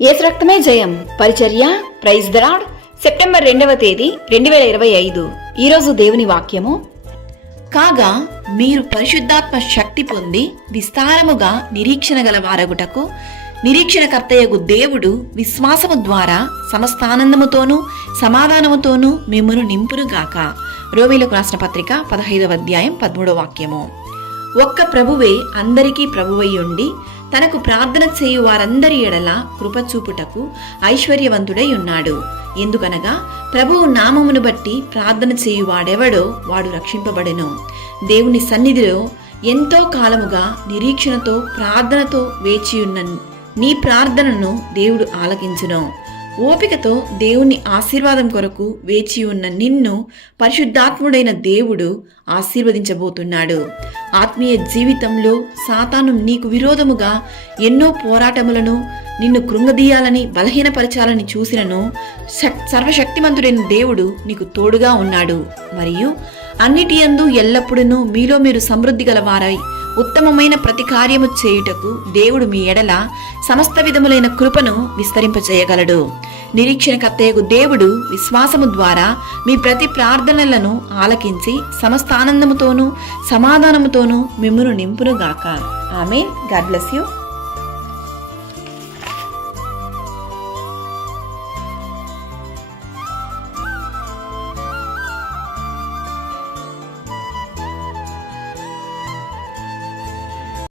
ఏసు రక్తమే జయం. పరిచర్య ప్రైజ్ దరాడ్ సెప్టెంబర్ రెండవ తేదీ రెండు వేల ఇరవై ఐదు. ఈరోజు దేవుని వాక్యము. కాగా మీరు పరిశుద్ధాత్మ శక్తి పొంది విస్తారముగా నిరీక్షణ గల వారగుటకు నిరీక్షణకర్తయగు దేవుడు విశ్వాసము ద్వారా సమస్తానందముతోనూ సమాధానముతోనూ మిమ్మను నింపునుగాక. రోమిలకు రాసిన పత్రిక పదహైదవ అధ్యాయం పదమూడవ వాక్యము. ఒక్క ప్రభువే అందరికీ ప్రభువై ఉండి తనకు ప్రార్థన చేయు వారందరి ఎడల కృపచూపుటకు ఐశ్వర్యవంతుడై ఉన్నాడు. ఎందుకనగా ప్రభువు నామమును బట్టి ప్రార్థన చేయువాడెవడో వాడు రక్షింపబడెను. దేవుని సన్నిధిలో ఎంతో కాలముగా నిరీక్షణతో ప్రార్థనతో వేచియున్న నీ ప్రార్థనను దేవుడు ఆలకించును. ఓపికతో దేవుని ఆశీర్వాదం కొరకు వేచి ఉన్న నిన్ను పరిశుద్ధాత్ముడైన దేవుడు ఆశీర్వదించబోతున్నాడు. ఆత్మీయ జీవితంలో సాతాను నీకు విరోధముగా ఎన్నో పోరాటములను నిన్ను కృంగదీయాలని బలహీనపరచాలని చూసినను సర్వశక్తిమంతుడైన దేవుడు నీకు తోడుగా ఉన్నాడు. మరియు అన్నిటి యందు ఎల్లప్పుడూ మీలో మీరు సమృద్ధి గలవారై ఉత్తమమైన ప్రతి కార్యము చేయుటకు దేవుడు మీ ఎడల సమస్త విధములైన కృపను విస్తరింపచేయగలడు. నిరీక్షణకర్తయగు దేవుడు విశ్వాసము ద్వారా మీ ప్రతి ప్రార్థనలను ఆలకించి సమస్త ఆనందముతోనూ సమాధానముతోనూ మిమ్మును నింపునుగాక. ఆమె గాడ్ బ్లెస్ యూ.